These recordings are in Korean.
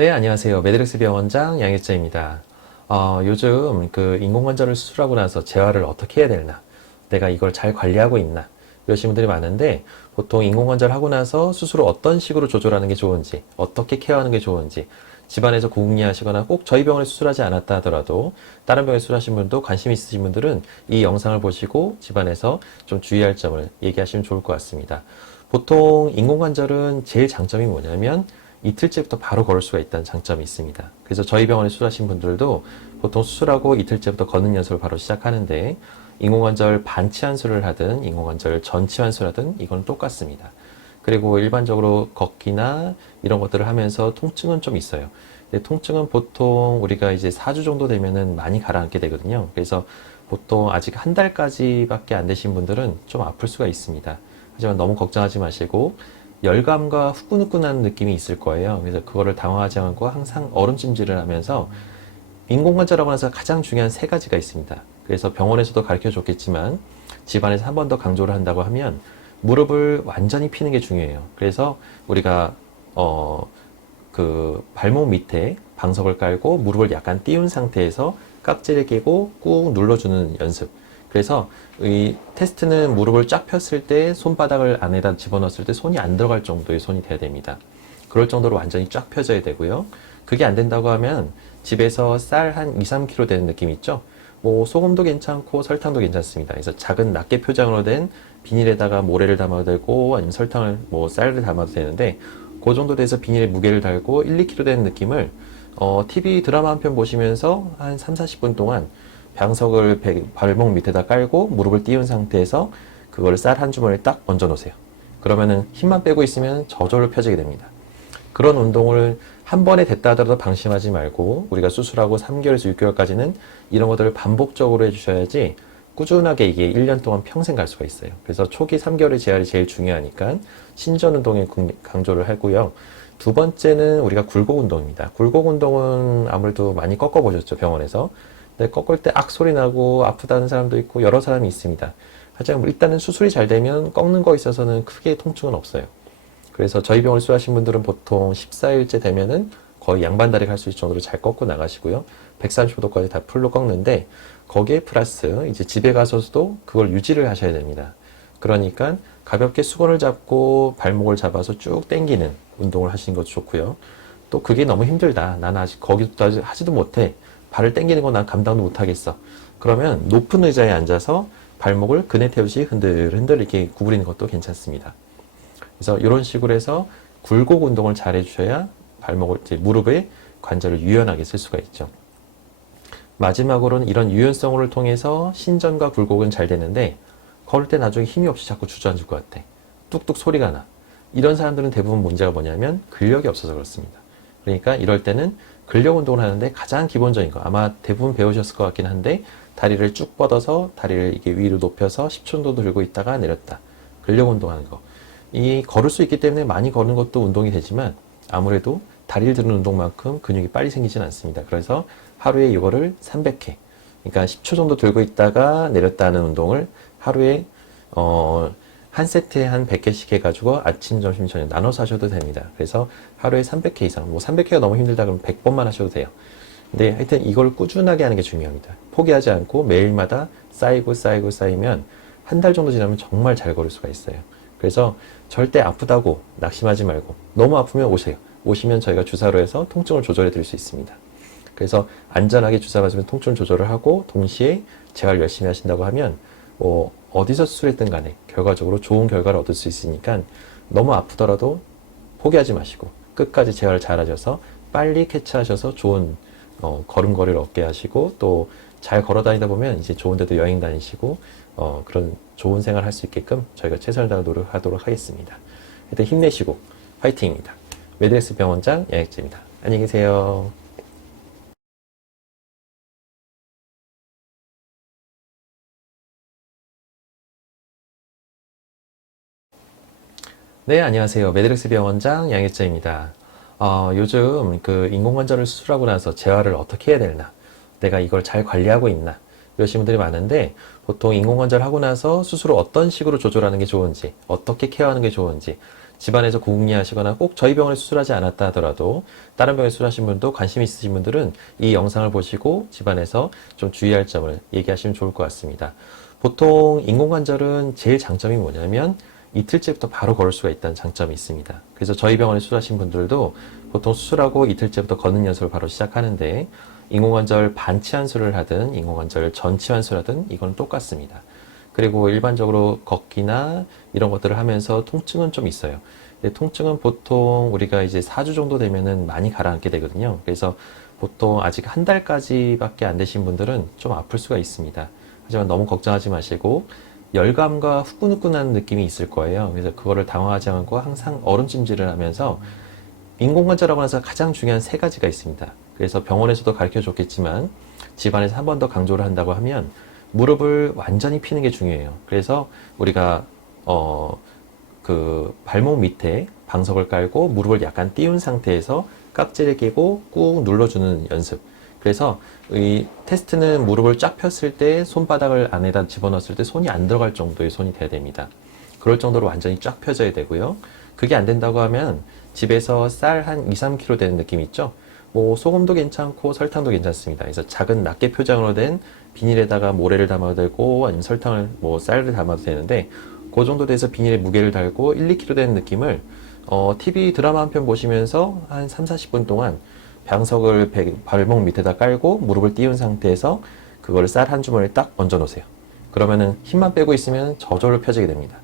네, 안녕하세요. 매드릭스 병원장 양일자입니다. 요즘 인공관절을 수술하고 나서 재활을 어떻게 해야 되나, 내가 이걸 잘 관리하고 있나, 이러신 분들이 많은데, 보통 인공관절 하고 나서 수술을 어떤 식으로 조절하는 게 좋은지, 어떻게 케어하는 게 좋은지, 집안에서 궁리하시거나 꼭 저희 병원에 수술하지 않았다 하더라도 다른 병원에 수술하신 분도 관심 있으신 분들은 이 영상을 보시고 집안에서 좀 주의할 점을 얘기하시면 좋을 것 같습니다. 보통 인공관절은 제일 장점이 뭐냐면 이틀째부터 바로 걸을 수가 있다는 장점이 있습니다. 그래서 저희 병원에 수술하신 분들도 보통 수술하고 이틀째부터 걷는 연습을 바로 시작하는데, 인공관절 반치환술을 하든 인공관절 전치환술 하든 이건 똑같습니다. 그리고 일반적으로 걷기나 이런 것들을 하면서 통증은 좀 있어요. 근데 통증은 보통 우리가 이제 4주 정도 되면은 많이 가라앉게 되거든요. 그래서 보통 아직 한 달까지밖에 안 되신 분들은 좀 아플 수가 있습니다. 하지만 너무 걱정하지 마시고, 열감과 후끈후끈한 느낌이 있을 거예요. 그래서 그거를 당황하지 않고 항상 얼음찜질을 하면서, 인공관절하고 나서 가장 중요한 세 가지가 있습니다. 그래서 병원에서도 가르쳐 줬겠지만 집안에서 한 번 더 강조를 한다고 하면, 무릎을 완전히 피는 게 중요해요. 그래서 우리가 발목 밑에 방석을 깔고 무릎을 약간 띄운 상태에서 깍지를 끼고 꾹 눌러주는 연습. 그래서 이 테스트는 무릎을 쫙 폈을 때 손바닥을 안에다 집어넣었을 때 손이 안 들어갈 정도의 손이 돼야 됩니다. 그럴 정도로 완전히 쫙 펴져야 되고요. 그게 안 된다고 하면 집에서 쌀 한 2, 3kg 되는 느낌 있죠? 뭐 소금도 괜찮고 설탕도 괜찮습니다. 그래서 작은 낱개 표장으로 된 비닐에다가 모래를 담아도 되고, 아니면 설탕을 뭐 쌀을 담아도 되는데, 그 정도 돼서 비닐에 무게를 달고 1, 2kg 되는 느낌을 TV 드라마 한 편 보시면서 한 3, 40분 동안 방석을 발목 밑에다 깔고 무릎을 띄운 상태에서 그걸 쌀 한 주머니에 딱 얹어 놓으세요. 그러면은 힘만 빼고 있으면 저절로 펴지게 됩니다. 그런 운동을 한 번에 됐다 하더라도 방심하지 말고, 우리가 수술하고 3개월에서 6개월까지는 이런 것들을 반복적으로 해주셔야지 꾸준하게 이게 1년 동안 평생 갈 수가 있어요. 그래서 초기 3개월의 재활이 제일 중요하니까 신전 운동에 강조를 하고요. 두 번째는 우리가 굴곡 운동입니다. 굴곡 운동은 아무래도 많이 꺾어 보셨죠, 병원에서. 근데 꺾을 때 악 소리 나고 아프다는 사람도 있고 여러 사람이 있습니다. 하지만 일단은 수술이 잘 되면 꺾는 거에 있어서는 크게 통증은 없어요. 그래서 저희 병원에 수술하신 분들은 보통 14일째 되면은 거의 양반다리 갈 수 있을 정도로 잘 꺾고 나가시고요. 135도까지 다 풀로 꺾는데, 거기에 플러스 이제 집에 가서도 그걸 유지를 하셔야 됩니다. 그러니까 가볍게 수건을 잡고 발목을 잡아서 쭉 당기는 운동을 하시는 것도 좋고요. 또 그게 너무 힘들다, 나는 아직 거기도 하지도 못해, 발을 당기는 건 난 감당도 못하겠어, 그러면 높은 의자에 앉아서 발목을 그네 태우듯이 흔들흔들 이렇게 구부리는 것도 괜찮습니다. 그래서 이런 식으로 해서 굴곡 운동을 잘 해주셔야 발목을, 이제 무릎의 관절을 유연하게 쓸 수가 있죠. 마지막으로는 이런 유연성을 통해서 신전과 굴곡은 잘 되는데, 걸을 때 나중에 힘이 없이 자꾸 주저앉을 것 같아, 뚝뚝 소리가 나, 이런 사람들은 대부분 문제가 뭐냐면 근력이 없어서 그렇습니다. 그러니까 이럴 때는 근력 운동을 하는데 가장 기본적인 거, 아마 대부분 배우셨을 것 같긴 한데, 다리를 쭉 뻗어서 다리를 이게 위로 높여서 10초 정도 들고 있다가 내렸다, 근력 운동하는 거. 이 걸을 수 있기 때문에 많이 걷는 것도 운동이 되지만, 아무래도 다리를 드는 운동만큼 근육이 빨리 생기진 않습니다. 그래서 하루에 이거를 300회, 그러니까 10초 정도 들고 있다가 내렸다 하는 운동을 하루에 한 세트에 한 100개씩 해가지고 아침, 점심, 저녁 나눠서 하셔도 됩니다. 그래서 하루에 300회 이상, 뭐 300회가 너무 힘들다 그러면 100번만 하셔도 돼요. 근데 하여튼 이걸 꾸준하게 하는 게 중요합니다. 포기하지 않고 매일마다 쌓이면 한 달 정도 지나면 정말 잘 걸을 수가 있어요. 그래서 절대 아프다고 낙심하지 말고, 너무 아프면 오세요. 오시면 저희가 주사로 해서 통증을 조절해 드릴 수 있습니다. 그래서 안전하게 주사 맞으면 통증 조절을 하고, 동시에 재활 열심히 하신다고 하면 어디서 수술했든 간에 결과적으로 좋은 결과를 얻을 수 있으니까, 너무 아프더라도 포기하지 마시고 끝까지 재활을 잘 하셔서 빨리 캐치하셔서 좋은 걸음걸이를 얻게 하시고, 또 잘 걸어 다니다 보면 이제 좋은 데도 여행 다니시고 그런 좋은 생활 할 수 있게끔 저희가 최선을 다해 노력하도록 하겠습니다. 일단 힘내시고 화이팅입니다. 매드릭스 병원장 양혁재입니다. 안녕히 계세요. 네, 안녕하세요. 매드릭스 병원장 양혁재입니다. 요즘 인공관절을 수술하고 나서 재활을 어떻게 해야 되나, 내가 이걸 잘 관리하고 있나, 이러신 분들이 많은데, 보통 인공관절 하고 나서 수술을 어떤 식으로 조절하는 게 좋은지, 어떻게 케어하는 게 좋은지, 집안에서 고궁리하시거나 꼭 저희 병원에 수술하지 않았다 하더라도 다른 병원에 수술하신 분도 관심 있으신 분들은 이 영상을 보시고 집안에서 좀 주의할 점을 얘기하시면 좋을 것 같습니다. 보통 인공관절은 제일 장점이 뭐냐면 이틀째부터 바로 걸을 수가 있다는 장점이 있습니다. 그래서 저희 병원에 수술하신 분들도 보통 수술하고 이틀째부터 걷는 연습을 바로 시작하는데 인공관절 반치환술을 하든 인공관절 전치환술을 하든 이건 똑같습니다. 그리고 일반적으로 걷기나 이런 것들을 하면서 통증은 좀 있어요. 근데 통증은 보통 우리가 이제 4주 정도 되면은 많이 가라앉게 되거든요. 그래서 보통 아직 한 달까지밖에 안 되신 분들은 좀 아플 수가 있습니다. 하지만 너무 걱정하지 마시고 열감과 후끈후끈한 느낌이 있을 거예요. 그래서 그거를 당황하지 않고 항상 얼음찜질을 하면서 인공관절하고 나서 가장 중요한 세 가지가 있습니다. 그래서 병원에서도 가르쳐 줬겠지만 집안에서 한 번 더 강조를 한다고 하면 무릎을 완전히 피는 게 중요해요. 그래서 우리가 그 발목 밑에 방석을 깔고 무릎을 약간 띄운 상태에서 깍지를 끼고 꾹 눌러주는 연습. 그래서 이 테스트는 무릎을 쫙 폈을 때 손바닥을 안에다 집어넣었을 때 손이 안 들어갈 정도의 손이 돼야 됩니다. 그럴 정도로 완전히 쫙 펴져야 되고요. 그게 안 된다고 하면 집에서 쌀 한 2, 3kg 되는 느낌 있죠? 뭐 소금도 괜찮고 설탕도 괜찮습니다. 그래서 작은 낱개 표장으로 된 비닐에다가 모래를 담아도 되고 아니면 설탕을 뭐 쌀을 담아도 되는데 그 정도 돼서 비닐에 무게를 달고 1, 2kg 되는 느낌을 TV 드라마 한 편 보시면서 한 3, 40분 동안 방석을 발목 밑에다 깔고 무릎을 띄운 상태에서 그거를 쌀 한 주머니에 딱 얹어 놓으세요. 그러면은 힘만 빼고 있으면 저절로 펴지게 됩니다.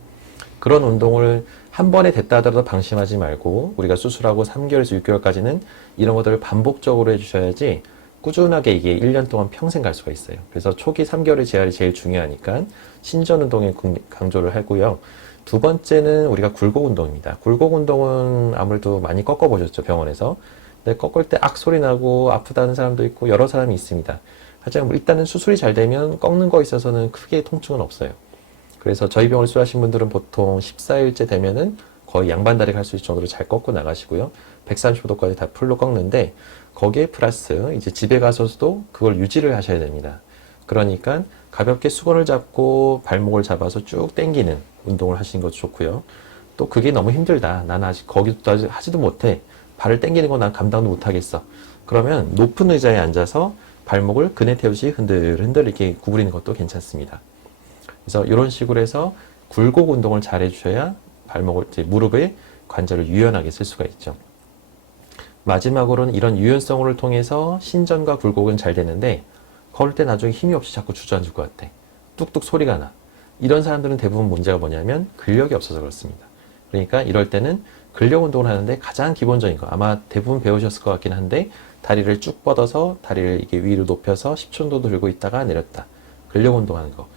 그런 운동을 한 번에 됐다 하더라도 방심하지 말고 우리가 수술하고 3개월에서 6개월까지는 이런 것들을 반복적으로 해주셔야지 꾸준하게 이게 1년 동안 평생 갈 수가 있어요. 그래서 초기 3개월의 재활이 제일 중요하니까 신전 운동에 강조를 하고요. 두 번째는 우리가 굴곡 운동입니다. 굴곡 운동은 아무래도 많이 꺾어보셨죠, 병원에서. 근데 꺾을 때 악 소리 나고 아프다는 사람도 있고 여러 사람이 있습니다. 하지만 일단은 수술이 잘 되면 꺾는 거에 있어서는 크게 통증은 없어요. 그래서 저희 병원에 수술하신 분들은 보통 14일째 되면은 거의 양반다리 갈 수 있을 정도로 잘 꺾고 나가시고요. 135도까지 다 풀로 꺾는데 거기에 플러스 이제 집에 가서도 그걸 유지를 하셔야 됩니다. 그러니까 가볍게 수건을 잡고 발목을 잡아서 쭉 당기는 운동을 하시는 것도 좋고요. 또 그게 너무 힘들다. 나는 아직 거기도 하지도 못해. 발을 당기는 거 난 감당도 못하겠어. 그러면 높은 의자에 앉아서 발목을 그네 태우듯이 흔들흔들 이렇게 구부리는 것도 괜찮습니다. 그래서 이런 식으로 해서 굴곡 운동을 잘 해주셔야 발목을, 무릎의 관절을 유연하게 쓸 수가 있죠. 마지막으로는 이런 유연성을 통해서 신전과 굴곡은 잘 되는데 걸을 때 나중에 힘이 없이 자꾸 주저앉을 것 같아. 뚝뚝 소리가 나. 이런 사람들은 대부분 문제가 뭐냐면 근력이 없어서 그렇습니다. 그러니까 이럴 때는 근력 운동을 하는데 가장 기본적인 거 아마 대부분 배우셨을 것 같긴 한데 다리를 쭉 뻗어서 다리를 이게 위로 높여서 10초 정도 들고 있다가 내렸다. 근력 운동하는 거.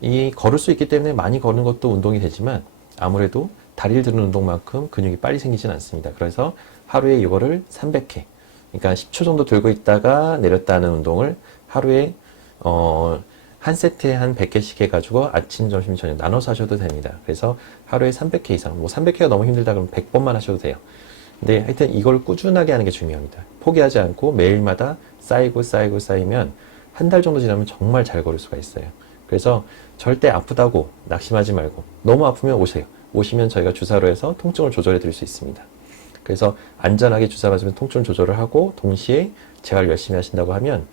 이 걸을 수 있기 때문에 많이 걷는 것도 운동이 되지만 아무래도 다리를 드는 운동만큼 근육이 빨리 생기진 않습니다. 그래서 하루에 이거를 300회, 그러니까 10초 정도 들고 있다가 내렸다 하는 운동을 하루에 한 세트에 한 100개씩 해가지고 아침, 점심, 저녁 나눠서 하셔도 됩니다. 그래서 하루에 300회 이상, 뭐 300회가 너무 힘들다 그러면 100번만 하셔도 돼요. 근데 하여튼 이걸 꾸준하게 하는 게 중요합니다. 포기하지 않고 매일마다 쌓이면 한 달 정도 지나면 정말 잘 걸을 수가 있어요. 그래서 절대 아프다고 낙심하지 말고 너무 아프면 오세요. 오시면 저희가 주사로 해서 통증을 조절해 드릴 수 있습니다. 그래서 안전하게 주사 맞으면 통증 조절을 하고 동시에 재활 열심히 하신다고 하면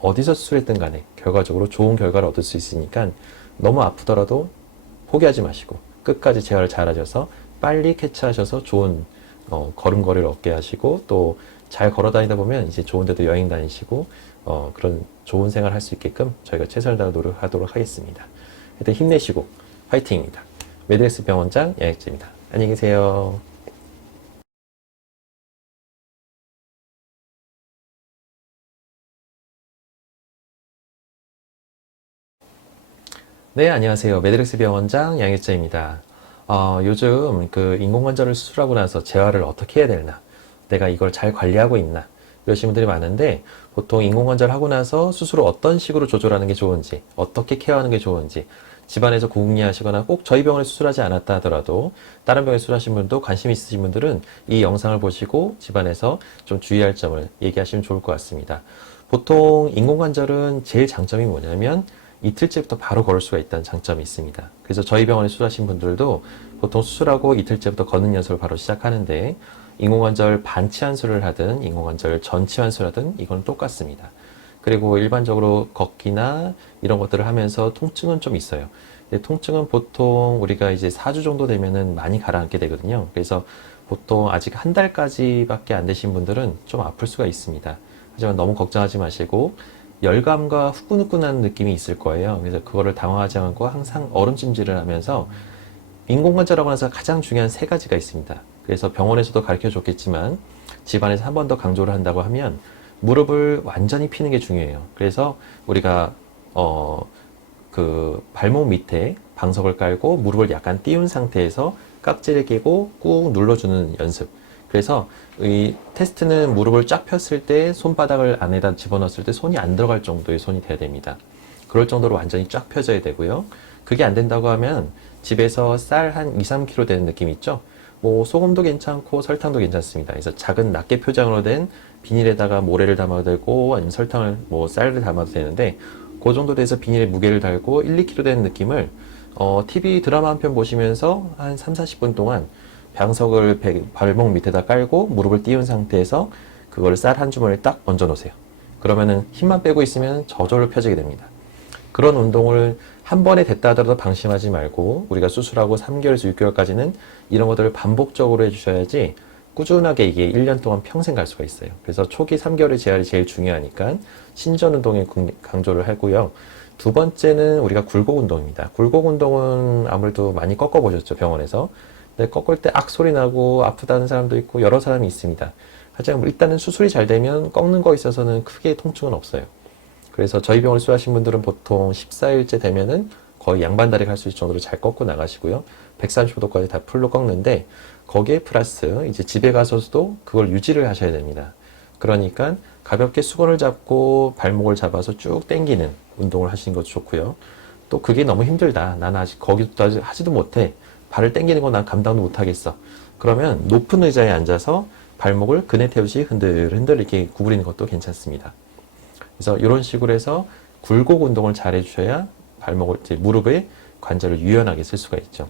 어디서 수술했든 간에 결과적으로 좋은 결과를 얻을 수 있으니까 너무 아프더라도 포기하지 마시고 끝까지 재활을 잘 하셔서 빨리 캐치하셔서 좋은 걸음걸이를 얻게 하시고 또 잘 걸어 다니다 보면 이제 좋은 데도 여행 다니시고 그런 좋은 생활 할 수 있게끔 저희가 최선을 다해 노력하도록 하겠습니다. 일단 힘내시고 화이팅입니다. 메드렉스 병원장 양혁재입니다. 안녕히 계세요. 네, 안녕하세요. 메드렉스 병원장 양혁재입니다. 요즘 그 인공관절을 수술하고 나서 재활을 어떻게 해야 되나, 내가 이걸 잘 관리하고 있나, 이러신 분들이 많은데 보통 인공관절 하고 나서 수술을 어떤 식으로 조절하는 게 좋은지, 어떻게 케어하는 게 좋은지 집안에서 고궁리하시거나 꼭 저희 병원에 수술하지 않았다 하더라도 다른 병원에 수술하신 분도 관심 있으신 분들은 이 영상을 보시고 집안에서 좀 주의할 점을 얘기하시면 좋을 것 같습니다. 보통 인공관절은 제일 장점이 뭐냐면 이틀째부터 바로 걸을 수가 있다는 장점이 있습니다. 그래서 저희 병원에 수술하신 분들도 보통 수술하고 이틀째부터 걷는 연습을 바로 시작하는데 인공관절 반치환수를 하든 인공관절 전치환수를 하든 이건 똑같습니다. 그리고 일반적으로 걷기나 이런 것들을 하면서 통증은 좀 있어요. 근데 통증은 보통 우리가 이제 4주 정도 되면은 많이 가라앉게 되거든요. 그래서 보통 아직 한 달까지밖에 안 되신 분들은 좀 아플 수가 있습니다. 하지만 너무 걱정하지 마시고 열감과 후끈후끈한 느낌이 있을 거예요. 그래서 그거를 당황하지 않고 항상 얼음찜질을 하면서 인공관절하고 나서 가장 중요한 세 가지가 있습니다. 그래서 병원에서도 가르쳐 줬겠지만 집안에서 한 번 더 강조를 한다고 하면 무릎을 완전히 피는 게 중요해요. 그래서 우리가 그 발목 밑에 방석을 깔고 무릎을 약간 띄운 상태에서 깍지를 끼고 꾹 눌러주는 연습. 그래서 이 테스트는 무릎을 쫙 폈을 때 손바닥을 안에다 집어넣었을 때 손이 안 들어갈 정도의 손이 돼야 됩니다. 그럴 정도로 완전히 쫙 펴져야 되고요. 그게 안 된다고 하면 집에서 쌀 한 2, 3kg 되는 느낌 있죠? 뭐 소금도 괜찮고 설탕도 괜찮습니다. 그래서 작은 낱개 표장으로 된 비닐에다가 모래를 담아도 되고 아니면 설탕을 뭐 쌀을 담아도 되는데 그 정도 돼서 비닐에 무게를 달고 1, 2kg 되는 느낌을 TV 드라마 한 편 보시면서 한 3, 40분 동안 방석을 발목 밑에다 깔고 무릎을 띄운 상태에서 그걸 쌀 한 주머니에 딱 얹어 놓으세요. 그러면은 힘만 빼고 있으면 저절로 펴지게 됩니다. 그런 운동을 한 번에 됐다 하더라도 방심하지 말고 우리가 수술하고 3개월에서 6개월까지는 이런 것들을 반복적으로 해주셔야지 꾸준하게 이게 1년 동안 평생 갈 수가 있어요. 그래서 초기 3개월의 재활이 제일 중요하니까 신전 운동에 강조를 하고요. 두 번째는 우리가 굴곡 운동입니다. 굴곡 운동은 아무래도 많이 꺾어보셨죠, 병원에서. 근데 꺾을 때 악 소리 나고 아프다는 사람도 있고 여러 사람이 있습니다. 하지만 일단은 수술이 잘 되면 꺾는 거에 있어서는 크게 통증은 없어요. 그래서 저희 병원에 수술하신 분들은 보통 14일째 되면은 거의 양반다리 갈 수 있을 정도로 잘 꺾고 나가시고요. 135도까지 다 풀로 꺾는데 거기에 플러스 이제 집에 가서도 그걸 유지를 하셔야 됩니다. 그러니까 가볍게 수건을 잡고 발목을 잡아서 쭉 당기는 운동을 하시는 것도 좋고요. 또 그게 너무 힘들다. 나는 아직 거기도 하지도 못해. 발을 당기는 건 난 감당도 못하겠어. 그러면 높은 의자에 앉아서 발목을 그네 태우듯이 흔들흔들 이렇게 구부리는 것도 괜찮습니다. 그래서 이런 식으로 해서 굴곡 운동을 잘 해주셔야 발목을, 이제 무릎의 관절을 유연하게 쓸 수가 있죠.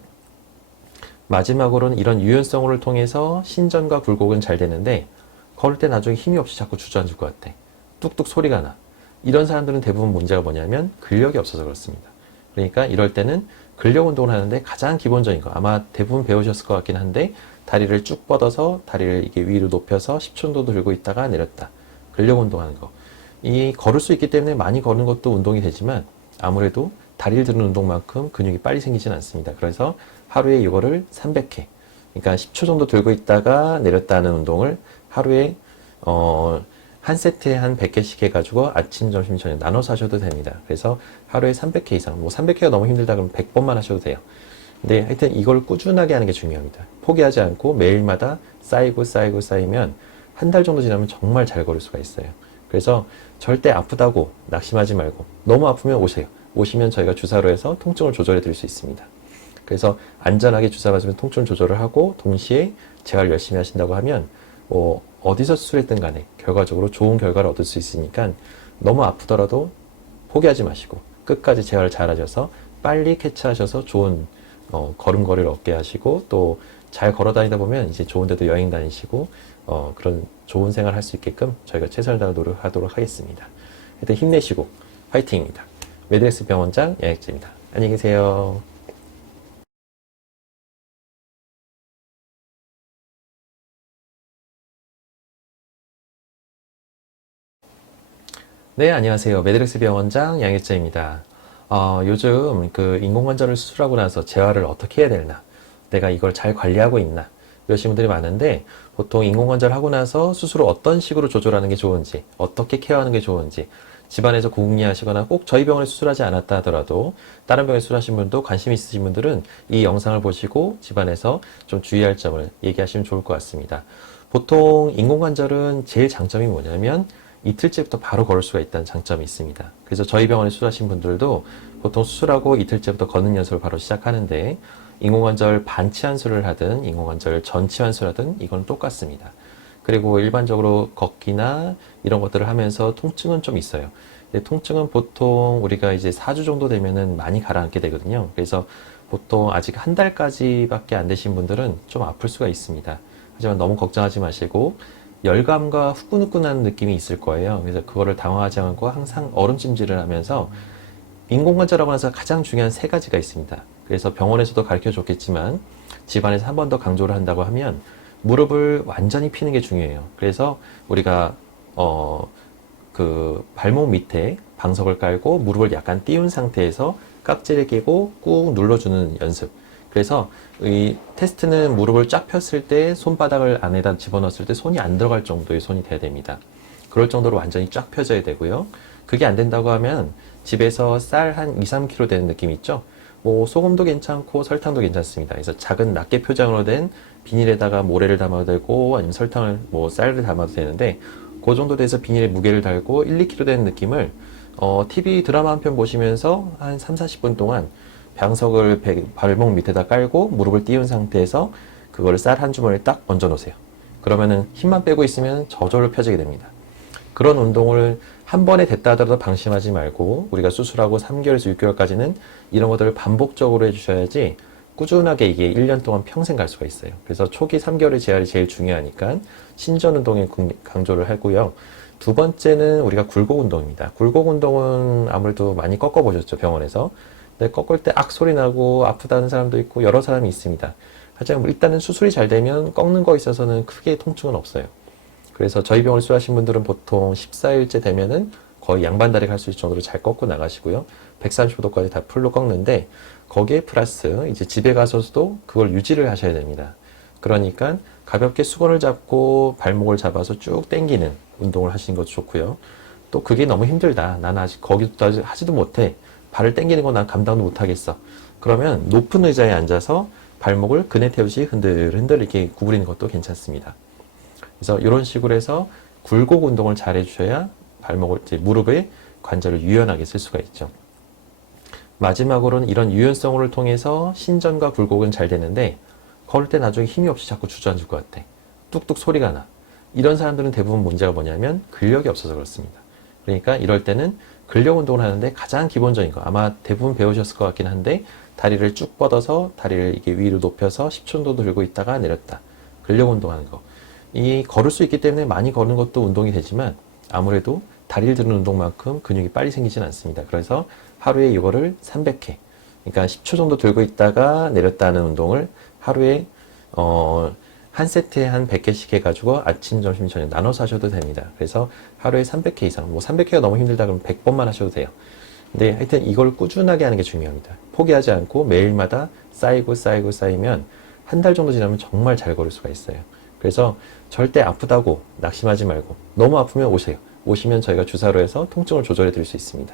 마지막으로는 이런 유연성을 통해서 신전과 굴곡은 잘 되는데 걸을 때 나중에 힘이 없이 자꾸 주저앉을 것 같아. 뚝뚝 소리가 나. 이런 사람들은 대부분 문제가 뭐냐면 근력이 없어서 그렇습니다. 그러니까 이럴 때는 근력 운동을 하는데 가장 기본적인 거 아마 대부분 배우셨을 것 같긴 한데 다리를 쭉 뻗어서 다리를 이게 위로 높여서 10초 정도 들고 있다가 내렸다. 근력 운동하는 거. 이 걸을 수 있기 때문에 많이 걷는 것도 운동이 되지만 아무래도 다리를 드는 운동만큼 근육이 빨리 생기진 않습니다. 그래서 하루에 이거를 300회, 그러니까 10초 정도 들고 있다가 내렸다 하는 운동을 하루에 한 세트에 한 100개씩 해가지고 아침, 점심, 저녁 나눠서 하셔도 됩니다. 그래서 하루에 300회 이상, 뭐 300회가 너무 힘들다 그러면 100번만 하셔도 돼요. 근데 하여튼 이걸 꾸준하게 하는 게 중요합니다. 포기하지 않고 매일마다 쌓이면 한 달 정도 지나면 정말 잘 걸을 수가 있어요. 그래서 절대 아프다고 낙심하지 말고 너무 아프면 오세요. 오시면 저희가 주사로 해서 통증을 조절해 드릴 수 있습니다. 그래서 안전하게 주사 맞으면 통증 조절을 하고 동시에 재활 열심히 하신다고 하면 어디서 수술했든 간에 결과적으로 좋은 결과를 얻을 수 있으니까 너무 아프더라도 포기하지 마시고 끝까지 재활을 잘 하셔서 빨리 캐치하셔서 좋은 걸음걸이를 얻게 하시고 또 잘 걸어 다니다 보면 이제 좋은 데도 여행 다니시고 그런 좋은 생활 할 수 있게끔 저희가 최선을 다해 노력하도록 하겠습니다. 일단 힘내시고 화이팅입니다. 메드렉스 병원장 양혁재입니다. 안녕히 계세요. 네, 안녕하세요. 메드렉스 병원장 양혁재입니다. 요즘 그 인공관절을 수술하고 나서 재활을 어떻게 해야 되나, 내가 이걸 잘 관리하고 있나, 이러신 분들이 많은데 보통 인공관절 하고 나서 수술을 어떤 식으로 조절하는 게 좋은지, 어떻게 케어하는 게 좋은지 집안에서 궁리하시거나 꼭 저희 병원에 수술하지 않았다 하더라도 다른 병원에 수술하신 분도 관심 있으신 분들은 이 영상을 보시고 집안에서 좀 주의할 점을 얘기하시면 좋을 것 같습니다. 보통 인공관절은 제일 장점이 뭐냐면 이틀째부터 바로 걸을 수가 있다는 장점이 있습니다. 그래서 저희 병원에 수술하신 분들도 보통 수술하고 이틀째부터 걷는 연습을 바로 시작하는데 인공관절 반치환수를 하든 인공관절 전치환수를 하든 이건 똑같습니다. 그리고 일반적으로 걷기나 이런 것들을 하면서 통증은 좀 있어요. 근데 통증은 보통 우리가 이제 4주 정도 되면은 많이 가라앉게 되거든요. 그래서 보통 인공관절 반치환수를 하든 인공관절 전치환수를 하든 이건 똑같습니다. 그리고 일반적으로 걷기나 이런 것들을 하면서 통증은 좀 있어요. 근데 통증은 보통 우리가 이제 4주 정도 되면은 많이 가라앉게 되거든요. 그래서 보통 아직 한 달까지밖에 안 되신 분들은 좀 아플 수가 있습니다. 하지만 너무 걱정하지 마시고 열감과 후끈후끈한 느낌이 있을 거예요. 그래서 그거를 당황하지 않고 항상 얼음찜질을 하면서 인공관절하고 나서 가장 중요한 세 가지가 있습니다. 그래서 병원에서도 가르쳐 줬겠지만 집안에서 한 번 더 강조를 한다고 하면 무릎을 완전히 피는 게 중요해요. 그래서 우리가 그 발목 밑에 방석을 깔고 무릎을 약간 띄운 상태에서 깍지를 끼고 꾹 눌러주는 연습. 그래서 이 테스트는 무릎을 쫙 폈을 때 손바닥을 안에다 집어넣었을 때 손이 안 들어갈 정도의 손이 돼야 됩니다. 그럴 정도로 완전히 쫙 펴져야 되고요. 그게 안 된다고 하면 집에서 쌀 한 2, 3kg 되는 느낌 있죠? 뭐 소금도 괜찮고 설탕도 괜찮습니다. 그래서 작은 낱개 표장으로 된 비닐에다가 모래를 담아도 되고 아니면 설탕을 뭐 쌀을 담아도 되는데 그 정도 돼서 비닐에 무게를 달고 1, 2kg 되는 느낌을 TV 드라마 한 편 보시면서 한 3, 40분 동안 방석을 발목 밑에다 깔고 무릎을 띄운 상태에서 그거를 쌀 한 주머니에 딱 얹어 놓으세요. 그러면은 힘만 빼고 있으면 저절로 펴지게 됩니다. 그런 운동을 한 번에 됐다 하더라도 방심하지 말고 우리가 수술하고 3개월에서 6개월까지는 이런 것들을 반복적으로 해주셔야지 꾸준하게 이게 1년 동안 평생 갈 수가 있어요. 그래서 초기 3개월의 재활이 제일 중요하니까 신전 운동에 강조를 하고요. 두 번째는 우리가 굴곡 운동입니다. 굴곡 운동은 아무래도 많이 꺾어 보셨죠, 병원에서. 근데 꺾을 때 악 소리 나고 아프다는 사람도 있고 여러 사람이 있습니다. 하지만 일단은 수술이 잘 되면 꺾는 거에 있어서는 크게 통증은 없어요. 그래서 저희 병원에 수술하신 분들은 보통 14일째 되면은 거의 양반다리 갈 수 있을 정도로 잘 꺾고 나가시고요. 135도까지 다 풀로 꺾는데 거기에 플러스 이제 집에 가서도 그걸 유지를 하셔야 됩니다. 그러니까 가볍게 수건을 잡고 발목을 잡아서 쭉 당기는 운동을 하시는 것도 좋고요. 또 그게 너무 힘들다. 나는 아직 거기도 하지도 못해. 발을 당기는 거 난 감당도 못하겠어. 그러면 높은 의자에 앉아서 발목을 그네 태우시 흔들흔들 이렇게 구부리는 것도 괜찮습니다. 그래서 이런 식으로 해서 굴곡 운동을 잘 해주셔야 발목을, 이제 무릎의 관절을 유연하게 쓸 수가 있죠. 마지막으로는 이런 유연성을 통해서 신전과 굴곡은 잘 되는데 걸을 때 나중에 힘이 없이 자꾸 주저앉을 것 같아. 뚝뚝 소리가 나. 이런 사람들은 대부분 문제가 뭐냐면 근력이 없어서 그렇습니다. 그러니까 이럴 때는 근력 운동을 하는데 가장 기본적인 거 아마 대부분 배우셨을 것 같긴 한데 다리를 쭉 뻗어서 다리를 이게 위로 높여서 10초 정도 들고 있다가 내렸다. 근력 운동하는 거. 이 걸을 수 있기 때문에 많이 걷는 것도 운동이 되지만 아무래도 다리를 드는 운동만큼 근육이 빨리 생기진 않습니다. 그래서 하루에 이거를 300회, 그러니까 10초 정도 들고 있다가 내렸다 하는 운동을 하루에 한 세트에 한 100개씩 해가지고 아침, 점심, 저녁 나눠서 하셔도 됩니다. 그래서 하루에 300회 이상, 뭐 300회가 너무 힘들다 그러면 100번만 하셔도 돼요. 근데 하여튼 이걸 꾸준하게 하는 게 중요합니다. 포기하지 않고 매일마다 쌓이면 한 달 정도 지나면 정말 잘 걸을 수가 있어요. 그래서 절대 아프다고 낙심하지 말고 너무 아프면 오세요. 오시면 저희가 주사로 해서 통증을 조절해 드릴 수 있습니다.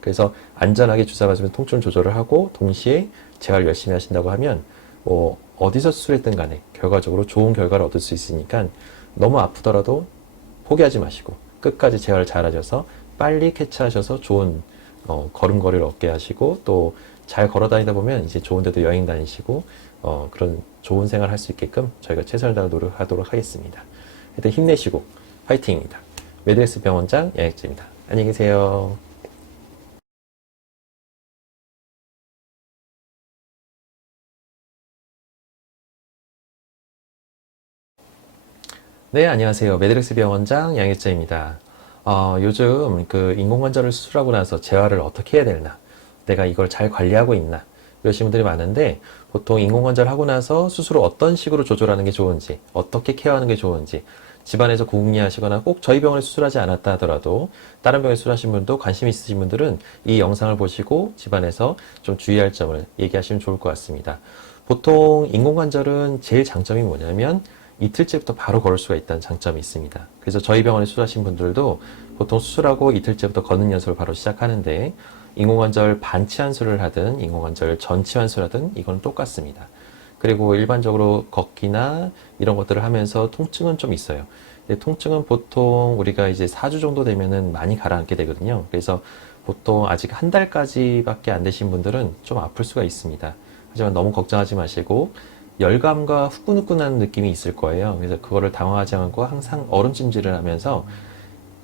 그래서 안전하게 주사 맞으면 통증 조절을 하고 동시에 재활 열심히 하신다고 하면 뭐 어디서 수술했든 간에 결과적으로 좋은 결과를 얻을 수 있으니까 너무 아프더라도 포기하지 마시고 끝까지 재활을 잘 하셔서 빨리 캐치하셔서 좋은 걸음걸이를 얻게 하시고 또 잘 걸어 다니다 보면 이제 좋은 데도 여행 다니시고 그런 좋은 생활 할 수 있게끔 저희가 최선을 다해 노력하도록 하겠습니다. 일단 힘내시고 화이팅입니다. 메드렉스 병원장 양익재입니다. 안녕히 계세요. 네, 안녕하세요. 메드렉스 병원장 양익재입니다. 요즘 그 인공관절을 수술하고 나서 재활을 어떻게 해야 되나, 내가 이걸 잘 관리하고 있나, 이러신 분들이 많은데 보통 인공관절 하고 나서 수술을 어떤 식으로 조절하는 게 좋은지, 어떻게 케어하는 게 좋은지 집안에서 궁리하시거나 꼭 저희 병원에 수술하지 않았다 하더라도 다른 병원에 수술하신 분도 관심 있으신 분들은 이 영상을 보시고 집안에서 좀 주의할 점을 얘기하시면 좋을 것 같습니다. 보통 인공관절은 제일 장점이 뭐냐면 이틀째부터 바로 걸을 수가 있다는 장점이 있습니다. 그래서 저희 병원에 수술하신 분들도 보통 수술하고 이틀째부터 걷는 연습을 바로 시작하는데 인공관절 반치환술을 하든 인공관절 전치환술을 하든 이건 똑같습니다. 그리고 일반적으로 걷기나 이런 것들을 하면서 통증은 좀 있어요. 근데 통증은 보통 우리가 이제 4주 정도 되면은 많이 가라앉게 되거든요. 그래서 보통 아직 한 달까지밖에 안 되신 분들은 좀 아플 수가 있습니다. 하지만 너무 걱정하지 마시고 열감과 후끈후끈한 느낌이 있을 거예요. 그래서 그거를 당황하지 않고 항상 얼음찜질을 하면서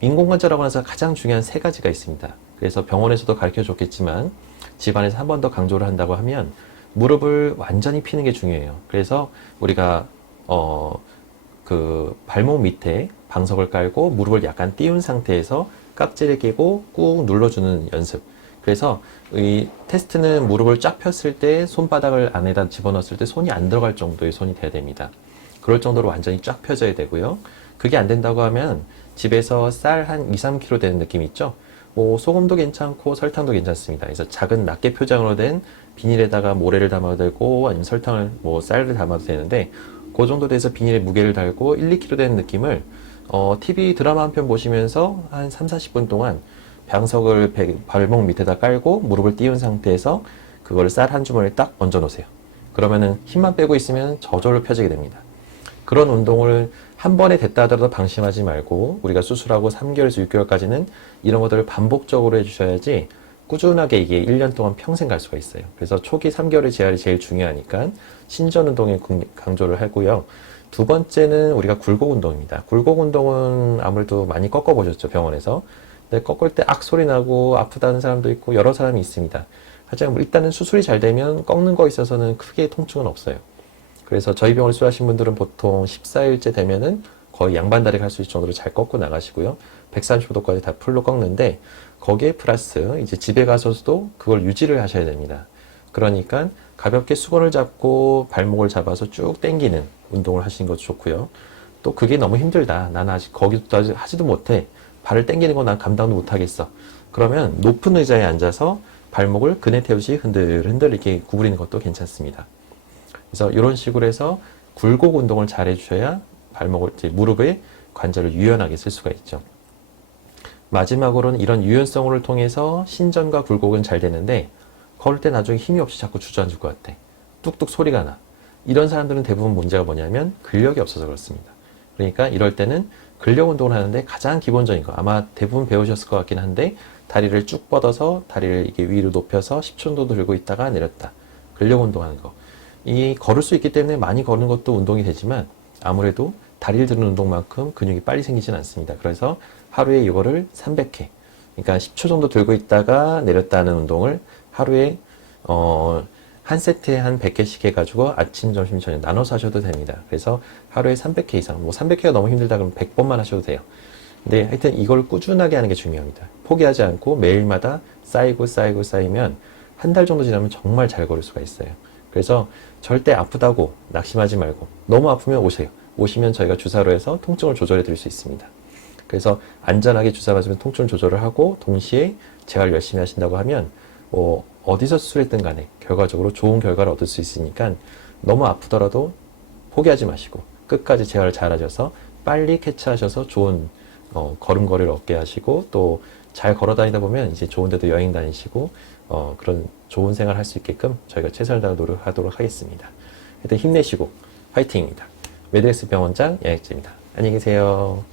인공관절하고 나서 가장 중요한 세 가지가 있습니다. 그래서 병원에서도 가르쳐 줬겠지만 집안에서 한 번 더 강조를 한다고 하면 무릎을 완전히 피는 게 중요해요. 그래서 우리가 그 발목 밑에 방석을 깔고 무릎을 약간 띄운 상태에서 깍지를 끼고 꾹 눌러주는 연습. 그래서 이 테스트는 무릎을 쫙 폈을 때 손바닥을 안에다 집어넣었을 때 손이 안 들어갈 정도의 손이 돼야 됩니다. 그럴 정도로 완전히 쫙 펴져야 되고요. 그게 안 된다고 하면 집에서 쌀 한 2, 3kg 되는 느낌 있죠? 뭐 소금도 괜찮고 설탕도 괜찮습니다. 그래서 작은 낱개 표장으로 된 비닐에다가 모래를 담아도 되고 아니면 설탕을 뭐 쌀을 담아도 되는데 그 정도 돼서 비닐에 무게를 달고 1, 2kg 되는 느낌을 TV 드라마 한 편 보시면서 한 3, 40분 동안 방석을 발목 밑에다 깔고 무릎을 띄운 상태에서 그걸 쌀 한 주머니에 딱 얹어 놓으세요. 그러면은 힘만 빼고 있으면 저절로 펴지게 됩니다. 그런 운동을 한 번에 됐다 하더라도 방심하지 말고 우리가 수술하고 3개월에서 6개월까지는 이런 것들을 반복적으로 해주셔야지 꾸준하게 이게 1년 동안 평생 갈 수가 있어요. 그래서 초기 3개월의 재활이 제일 중요하니까 신전 운동에 강조를 하고요. 두 번째는 우리가 굴곡 운동입니다. 굴곡 운동은 아무래도 많이 꺾어 보셨죠, 병원에서. 근데 꺾을 때 악 소리 나고 아프다는 사람도 있고 여러 사람이 있습니다. 하지만 일단은 수술이 잘 되면 꺾는 거에 있어서는 크게 통증은 없어요. 그래서 저희 병원을 수술하신 분들은 보통 14일째 되면은 거의 양반다리 갈 수 있을 정도로 잘 꺾고 나가시고요. 135도까지 다 풀로 꺾는데 거기에 플러스 이제 집에 가서도 그걸 유지를 하셔야 됩니다. 그러니까 가볍게 수건을 잡고 발목을 잡아서 쭉 당기는 운동을 하시는 것도 좋고요. 또 그게 너무 힘들다. 나는 아직 거기도 하지도 못해. 발을 당기는 거 난 감당도 못하겠어. 그러면 높은 의자에 앉아서 발목을 그네 태우시 흔들흔들 이렇게 구부리는 것도 괜찮습니다. 그래서 이런 식으로 해서 굴곡 운동을 잘 해주셔야 발목을, 이제 무릎의 관절을 유연하게 쓸 수가 있죠. 마지막으로는 이런 유연성을 통해서 신전과 굴곡은 잘 되는데 걸을 때 나중에 힘이 없이 자꾸 주저앉을 것 같아. 뚝뚝 소리가 나. 이런 사람들은 대부분 문제가 뭐냐면 근력이 없어서 그렇습니다. 그러니까 이럴 때는 근력 운동을 하는데 가장 기본적인 거 아마 대부분 배우셨을 것 같긴 한데 다리를 쭉 뻗어서 다리를 이게 위로 높여서 10초 정도 들고 있다가 내렸다. 근력 운동하는 거. 이 걸을 수 있기 때문에 많이 걷는 것도 운동이 되지만 아무래도 다리를 드는 운동만큼 근육이 빨리 생기진 않습니다. 그래서 하루에 이거를 300회, 그러니까 10초 정도 들고 있다가 내렸다 하는 운동을 하루에 한 세트에 한 100개씩 해가지고 아침, 점심, 저녁 나눠서 하셔도 됩니다. 그래서 하루에 300회 이상, 뭐 300회가 너무 힘들다 그러면 100번만 하셔도 돼요. 근데 하여튼 이걸 꾸준하게 하는 게 중요합니다. 포기하지 않고 매일마다 쌓이고 쌓이면 한 달 정도 지나면 정말 잘 걸을 수가 있어요. 그래서 절대 아프다고 낙심하지 말고 너무 아프면 오세요. 오시면 저희가 주사로 해서 통증을 조절해 드릴 수 있습니다. 그래서 안전하게 주사 맞으면 통증 조절을 하고 동시에 재활 열심히 하신다고 하면 어디서 수술했든 간에 결과적으로 좋은 결과를 얻을 수 있으니까 너무 아프더라도 포기하지 마시고 끝까지 재활을 잘 하셔서 빨리 캐치하셔서 좋은 걸음걸이를 얻게 하시고 또 잘 걸어 다니다 보면 이제 좋은 데도 여행 다니시고 그런 좋은 생활 할 수 있게끔 저희가 최선을 다해 노력하도록 하겠습니다. 일단 힘내시고 화이팅입니다. 메드엑스 병원장 양혁재입니다. 안녕히 계세요.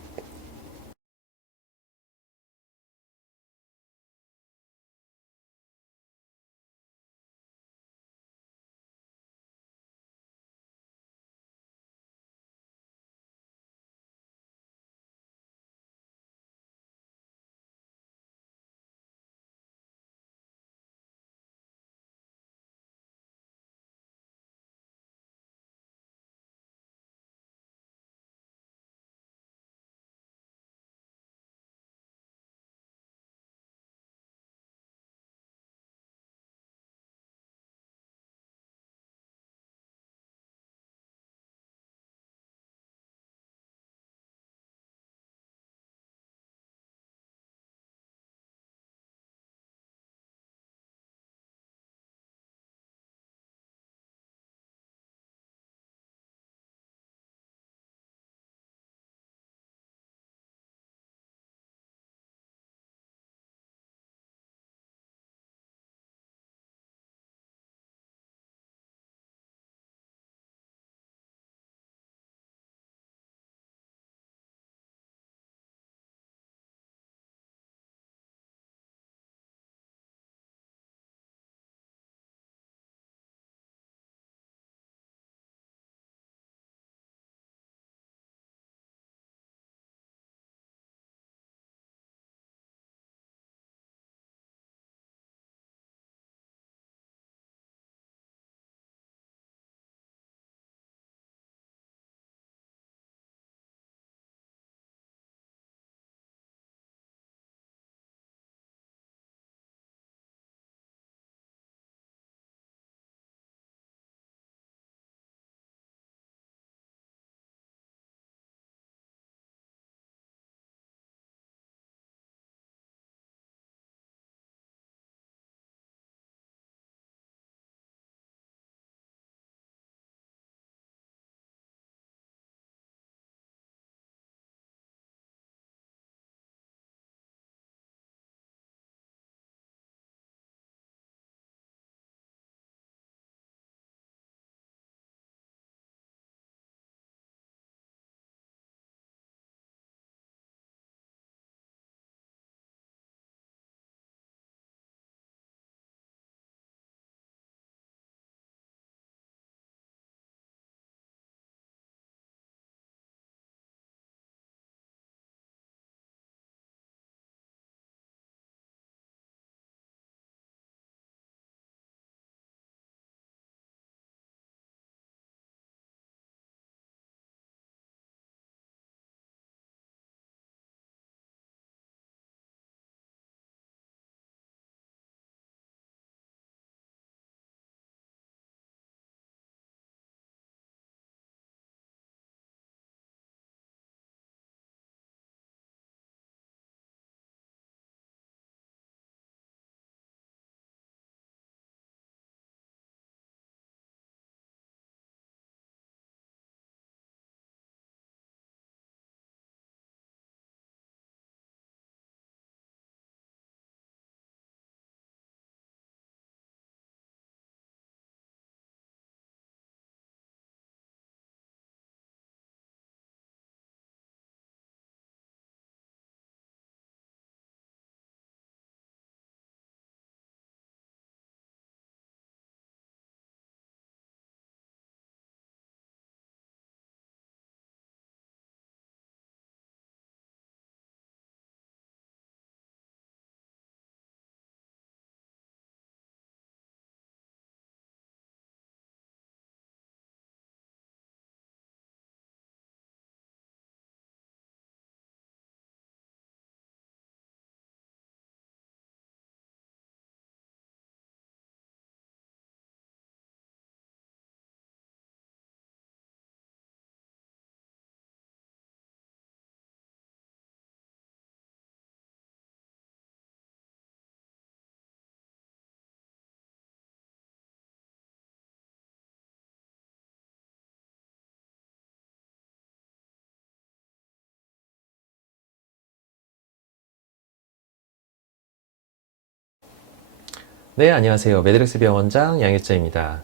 네, 안녕하세요. 메드렉스 병원장 양혜자입니다.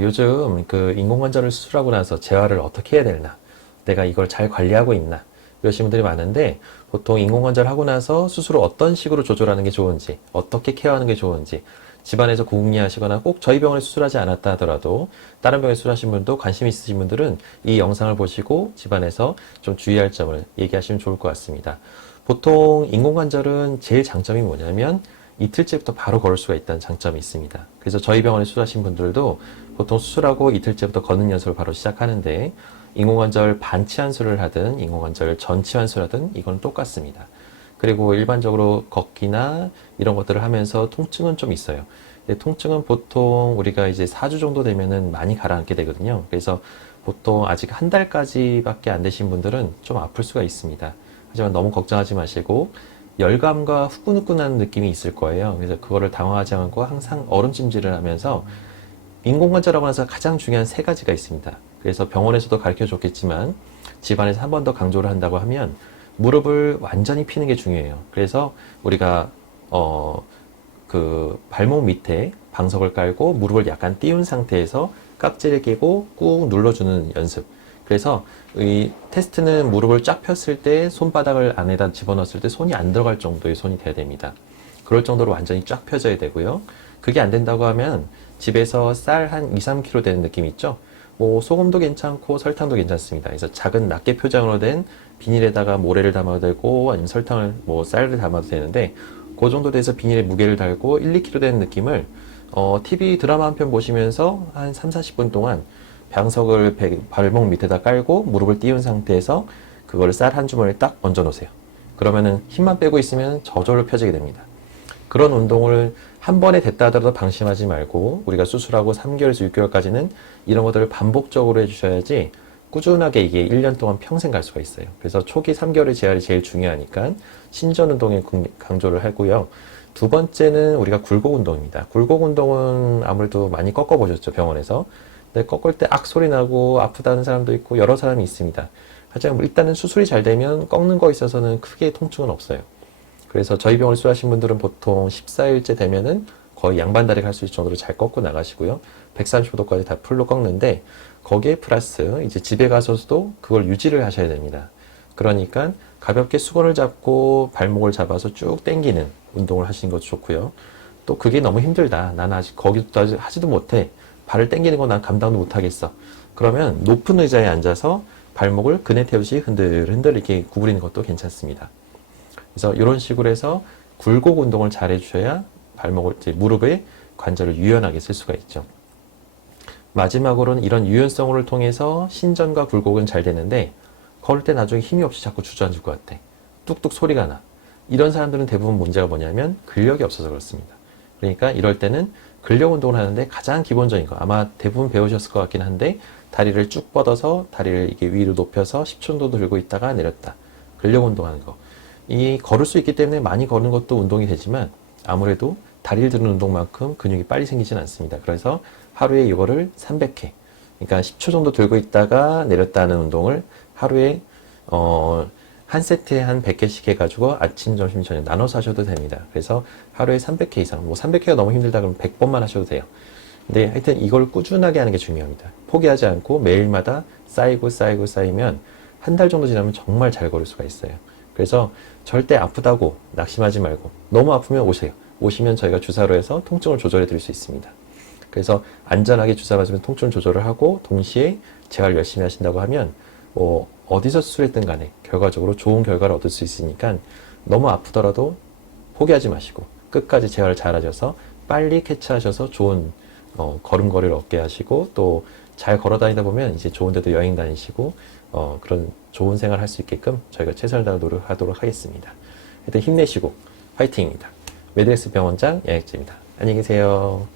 요즘 그 인공관절을 수술하고 나서 재활을 어떻게 해야 되나, 내가 이걸 잘 관리하고 있나, 이러신 분들이 많은데, 보통 인공관절 하고 나서 수술을 어떤 식으로 조절하는 게 좋은지, 어떻게 케어하는 게 좋은지, 집안에서 궁리하시거나 꼭 저희 병원에 수술하지 않았다 하더라도 다른 병원에 수술하신 분도 관심 있으신 분들은 이 영상을 보시고 집안에서 좀 주의할 점을 얘기하시면 좋을 것 같습니다. 보통 인공관절은 제일 장점이 뭐냐면 이틀째부터 바로 걸을 수가 있다는 장점이 있습니다. 그래서 저희 병원에 수술하신 분들도 보통 수술하고 이틀째부터 걷는 연습을 바로 시작하는데 인공관절 반치환술을 하든 인공관절 전치환술을 하든 이건 똑같습니다. 그리고 일반적으로 걷기나 이런 것들을 하면서 통증은 좀 있어요. 근데 통증은 보통 우리가 이제 4주 정도 되면은 많이 가라앉게 되거든요. 그래서 보통 아직 한 달까지밖에 안 되신 분들은 좀 아플 수가 있습니다. 하지만 너무 걱정하지 마시고 열감과 후끈후끈한 느낌이 있을 거예요. 그래서 그거를 당황하지 않고 항상 얼음찜질을 하면서 인공관절하고 나서 가장 중요한 세 가지가 있습니다. 그래서 병원에서도 가르쳐 줬겠지만 집안에서 한 번 더 강조를 한다고 하면 무릎을 완전히 피는 게 중요해요. 그래서 우리가 그 발목 밑에 방석을 깔고 무릎을 약간 띄운 상태에서 깍지를 끼고 꾹 눌러주는 연습. 그래서 이 테스트는 무릎을 쫙 폈을 때 손바닥을 안에다 집어넣었을 때 손이 안 들어갈 정도의 손이 돼야 됩니다. 그럴 정도로 완전히 쫙 펴져야 되고요. 그게 안 된다고 하면 집에서 쌀 한 2, 3kg 되는 느낌 있죠? 뭐 소금도 괜찮고 설탕도 괜찮습니다. 그래서 작은 낱개 표장으로 된 비닐에다가 모래를 담아도 되고 아니면 설탕을 뭐 쌀을 담아도 되는데 그 정도 돼서 비닐에 무게를 달고 1, 2kg 되는 느낌을 TV 드라마 한 편 보시면서 한 3, 40분 동안 방석을 발목 밑에다 깔고 무릎을 띄운 상태에서 그거를 쌀 한 주머니에 딱 얹어 놓으세요. 그러면은 힘만 빼고 있으면 저절로 펴지게 됩니다. 그런 운동을 한 번에 됐다 하더라도 방심하지 말고 우리가 수술하고 3개월에서 6개월까지는 이런 것들을 반복적으로 해주셔야지 꾸준하게 이게 1년 동안 평생 갈 수가 있어요. 그래서 초기 3개월의 재활이 제일 중요하니까 신전 운동에 강조를 하고요. 두 번째는 우리가 굴곡 운동입니다. 굴곡 운동은 아무래도 많이 꺾어 보셨죠, 병원에서. 근데 꺾을 때 악 소리 나고 아프다는 사람도 있고 여러 사람이 있습니다. 하지만 일단은 수술이 잘 되면 꺾는 거에 있어서는 크게 통증은 없어요. 그래서 저희 병원에 수술하신 분들은 보통 14일째 되면은 거의 양반다리 갈 수 있을 정도로 잘 꺾고 나가시고요. 135도까지 다 풀로 꺾는데 거기에 플러스 이제 집에 가서도 그걸 유지를 하셔야 됩니다. 그러니까 가볍게 수건을 잡고 발목을 잡아서 쭉 당기는 운동을 하시는 것도 좋고요. 또 그게 너무 힘들다. 나는 아직 거기도 하지도 못해. 발을 당기는 건 난 감당도 못하겠어. 그러면 높은 의자에 앉아서 발목을 그네 태우시 흔들흔들 이렇게 구부리는 것도 괜찮습니다. 그래서 이런 식으로 해서 굴곡 운동을 잘 해주셔야 발목을, 이제 무릎의 관절을 유연하게 쓸 수가 있죠. 마지막으로는 이런 유연성을 통해서 신전과 굴곡은 잘 되는데 걸을 때 나중에 힘이 없이 자꾸 주저앉을 것 같아. 뚝뚝 소리가 나. 이런 사람들은 대부분 문제가 뭐냐면 근력이 없어서 그렇습니다. 그러니까 이럴 때는 근력 운동을 하는데 가장 기본적인 거 아마 대부분 배우셨을 것 같긴 한데 다리를 쭉 뻗어서 다리를 이게 위로 높여서 10초 정도 들고 있다가 내렸다. 근력 운동하는 거. 이 걸을 수 있기 때문에 많이 걷는 것도 운동이 되지만 아무래도 다리를 드는 운동만큼 근육이 빨리 생기진 않습니다. 그래서 하루에 이거를 300회, 그러니까 10초 정도 들고 있다가 내렸다 하는 운동을 하루에 한 세트에 한 100개씩 해가지고 아침, 점심, 저녁 나눠서 하셔도 됩니다. 그래서 하루에 300회 이상, 뭐 300회가 너무 힘들다 그러면 100번만 하셔도 돼요. 근데 하여튼 이걸 꾸준하게 하는 게 중요합니다. 포기하지 않고 매일마다 쌓이면 한 달 정도 지나면 정말 잘 걸을 수가 있어요. 그래서 절대 아프다고 낙심하지 말고 너무 아프면 오세요. 오시면 저희가 주사로 해서 통증을 조절해 드릴 수 있습니다. 그래서 안전하게 주사 맞으면 통증 조절을 하고 동시에 재활 열심히 하신다고 하면 뭐 어디서 수술했든 간에 결과적으로 좋은 결과를 얻을 수 있으니까 너무 아프더라도 포기하지 마시고 끝까지 재활을 잘 하셔서 빨리 캐치하셔서 좋은 걸음걸이를 얻게 하시고 또 잘 걸어 다니다 보면 이제 좋은 데도 여행 다니시고 그런 좋은 생활 할 수 있게끔 저희가 최선을 다해 노력하도록 하겠습니다. 하여튼 힘내시고 화이팅입니다. 메드렉스 병원장 양혁재입니다. 안녕히 계세요.